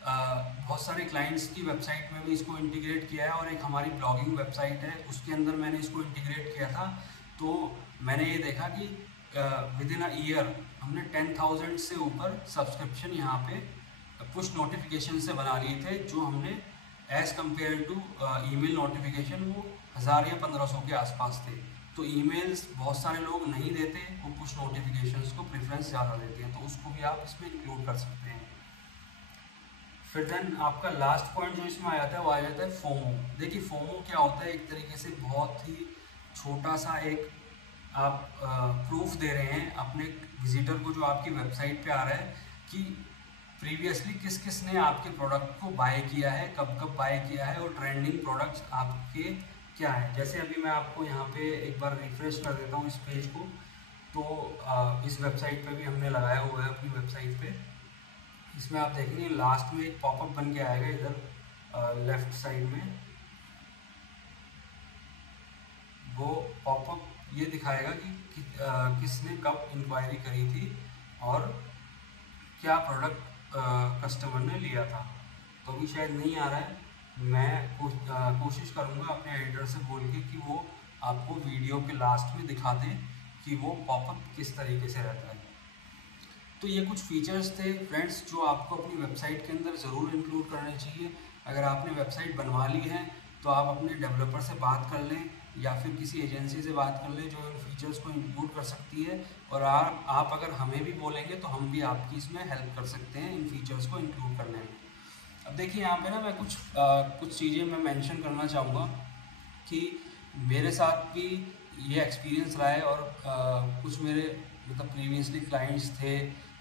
बहुत सारे क्लाइंट्स की वेबसाइट में भी इसको इंटीग्रेट किया है, और एक हमारी ब्लॉगिंग वेबसाइट है उसके अंदर मैंने इसको इंटीग्रेट किया था। तो मैंने ये देखा कि विद इन अ ईयर हमने 10,000 से ऊपर सब्सक्रिप्शन यहाँ पे पुश नोटिफिकेशन से बना लिए थे, जो हमने as compare to email notification वो 1000 या 1500 के आसपास थे। तो ईमेल्स बहुत सारे लोग नहीं देते, वो पुश नोटिफिकेशंस को प्रेफरेंस ज़्यादा देते हैं, तो उसको भी आप इसमें इंक्लूड कर सकते हैं। फिर देन आपका लास्ट पॉइंट जो इसमें आ जाता है वो आ जाता है फोमो। देखिए फोमो क्या होता है, एक तरीके से बहुत ही छोटा सा एक आप प्रूफ दे रहे हैं अपने विजिटर को जो आपकी वेबसाइट पे आ रहा है कि प्रीवियसली किस किस ने आपके प्रोडक्ट को बाय किया है, कब कब बाय किया है, और ट्रेंडिंग प्रोडक्ट्स आपके क्या है। जैसे अभी मैं आपको यहाँ पे एक बार रिफ्रेश कर देता हूँ इस पेज को, तो इस वेबसाइट पे भी हमने लगाया हुआ है अपनी वेबसाइट पे। इसमें आप देखेंगे लास्ट में एक पॉपअप बन के आएगा इधर लेफ्ट साइड में, वो पॉपअप ये दिखाएगा कि किसने कब इंक्वायरी करी थी और क्या प्रोडक्ट कस्टमर ने लिया था। तो अभी शायद नहीं आ रहा है, मैं कोशिश करूँगा अपने एडिटर से बोल के कि वो आपको वीडियो के लास्ट में दिखा दें कि वो पॉपअप किस तरीके से रहता है। तो ये कुछ फीचर्स थे फ्रेंड्स जो आपको अपनी वेबसाइट के अंदर ज़रूर इंक्लूड करने चाहिए। अगर आपने वेबसाइट बनवा ली है तो आप अपने डेवलपर से बात कर लें या फिर किसी एजेंसी से बात कर लें जो इन फीचर्स को इंक्लूड कर सकती है, और आप अगर हमें भी बोलेंगे तो हम भी आपकी इसमें हेल्प कर सकते हैं इन फीचर्स को इंक्लूड करने में। अब देखिए यहाँ पे ना मैं कुछ चीज़ें मैं मेंशन करना चाहूँगा कि मेरे साथ भी ये एक्सपीरियंस रहा है, और कुछ मेरे मतलब प्रीवियसली क्लाइंट्स थे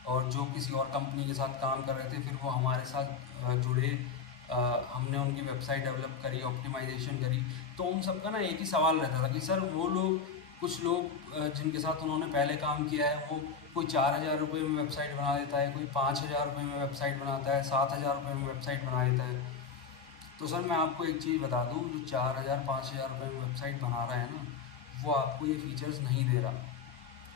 और जो किसी और कंपनी के साथ काम कर रहे थे, फिर वो हमारे साथ जुड़े, हमने उनकी वेबसाइट डेवलप करी, ऑप्टिमाइजेशन करी। तो उन सब का ना एक ही सवाल रहता था कि सर वो लोग कुछ लोग जिनके साथ उन्होंने पहले काम किया है वो कोई 4,000 रुपये में वेबसाइट बना देता है, कोई 5,000 रुपये में वेबसाइट बनाता है, 7,000 रुपये में वेबसाइट बना देता है। तो सर मैं आपको एक चीज़ बता दूँ, जो 4,000 5,000 रुपये में वेबसाइट बना रहा है ना, वो आपको ये फीचर्स नहीं दे रहा।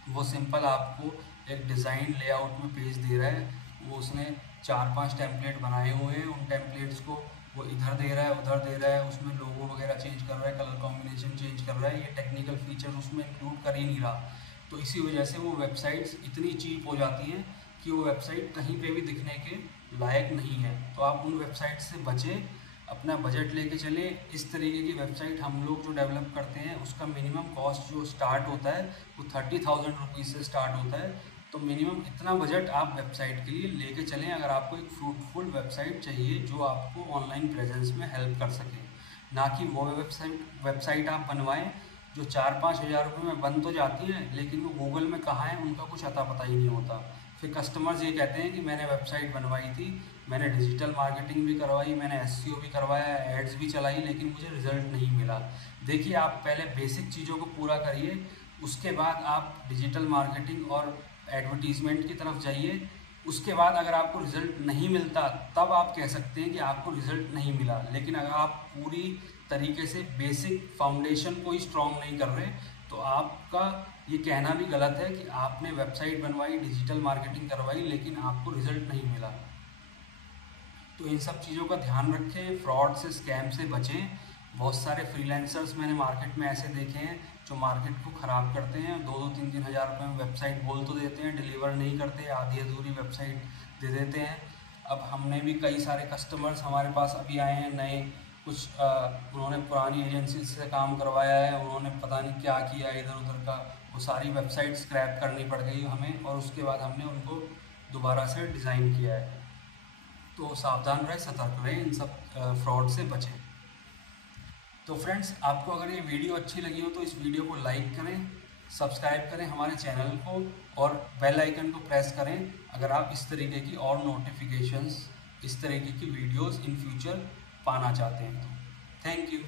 वो सिंपल आपको एक डिज़ाइन लेआउट में पेज दे रहा है, वो उसने 4-5 टेम्पलेट बनाए हुए हैं, उन टेम्पलेट्स को वो इधर दे रहा है उधर दे रहा है, उसमें लोगो वगैरह चेंज कर रहा है, कलर कॉम्बिनेशन चेंज कर रहा है, ये टेक्निकल फीचर उसमें इंक्लूड कर ही नहीं रहा। तो इसी वजह से वो वेबसाइट्स इतनी चीप हो जाती हैं कि वो वेबसाइट कहीं पे भी दिखने के लायक नहीं है। तो आप उन वेबसाइट से बचें, अपना बजट लेके चले। इस तरीके की वेबसाइट हम लोग जो डेवलप करते हैं उसका मिनिमम कॉस्ट जो स्टार्ट होता है वो 30,000 रुपीज़ से स्टार्ट होता है। तो मिनिमम इतना बजट आप वेबसाइट के लिए लेके चलें अगर आपको एक फ्रूटफुल वेबसाइट चाहिए जो आपको ऑनलाइन प्रेजेंस में हेल्प कर सके, ना कि वो वेबसाइट आप बनवाएं जो 4-5 हज़ार रुपये में बन तो जाती हैं लेकिन वो गूगल में कहाँ है उनका कुछ अता पता ही नहीं होता। फिर कस्टमर्स ये कहते हैं कि मैंने वेबसाइट बनवाई थी, मैंने डिजिटल मार्केटिंग भी करवाई, मैंने एसईओ भी करवाया, एड्स भी चलाई, लेकिन मुझे रिजल्ट नहीं मिला। देखिए आप पहले बेसिक चीज़ों को पूरा करिए, उसके बाद आप डिजिटल मार्केटिंग और एडवर्टीज़मेंट की तरफ जाइए। उसके बाद अगर आपको रिज़ल्ट नहीं मिलता तब आप कह सकते हैं कि आपको रिज़ल्ट नहीं मिला। लेकिन अगर आप पूरी तरीके से बेसिक फाउंडेशन को ही स्ट्रॉन्ग नहीं कर रहे तो आपका ये कहना भी गलत है कि आपने वेबसाइट बनवाई, डिजिटल मार्केटिंग करवाई, लेकिन आपको रिज़ल्ट नहीं मिला। तो इन सब चीज़ों का ध्यान रखें, फ्रॉड से, स्कैम से बचें। बहुत सारे फ्रीलांसर्स मैंने मार्केट में ऐसे देखे हैं जो मार्केट को ख़राब करते हैं, 2-2 3-3 हज़ार रुपये में वेबसाइट बोल तो देते हैं, डिलीवर नहीं करते, आधी अधूरी वेबसाइट दे देते हैं। अब हमने भी कई सारे कस्टमर्स हमारे पास अभी आए हैं नए, कुछ उन्होंने पुरानी एजेंसी से काम करवाया है, उन्होंने पता नहीं क्या किया इधर उधर का, वो सारी वेबसाइट स्क्रैप करनी पड़ गई हमें, और उसके बाद हमने उनको दोबारा से डिज़ाइन किया है। तो सावधान रहें, सतर्क रहें, इन सब फ्रॉड से बचें। तो फ्रेंड्स, आपको अगर ये वीडियो अच्छी लगी हो तो इस वीडियो को लाइक करें, सब्सक्राइब करें हमारे चैनल को, और बेल आइकन को प्रेस करें अगर आप इस तरीके की और नोटिफिकेशंस, इस तरीके की वीडियोस इन फ्यूचर पाना चाहते हैं। तो थैंक यू।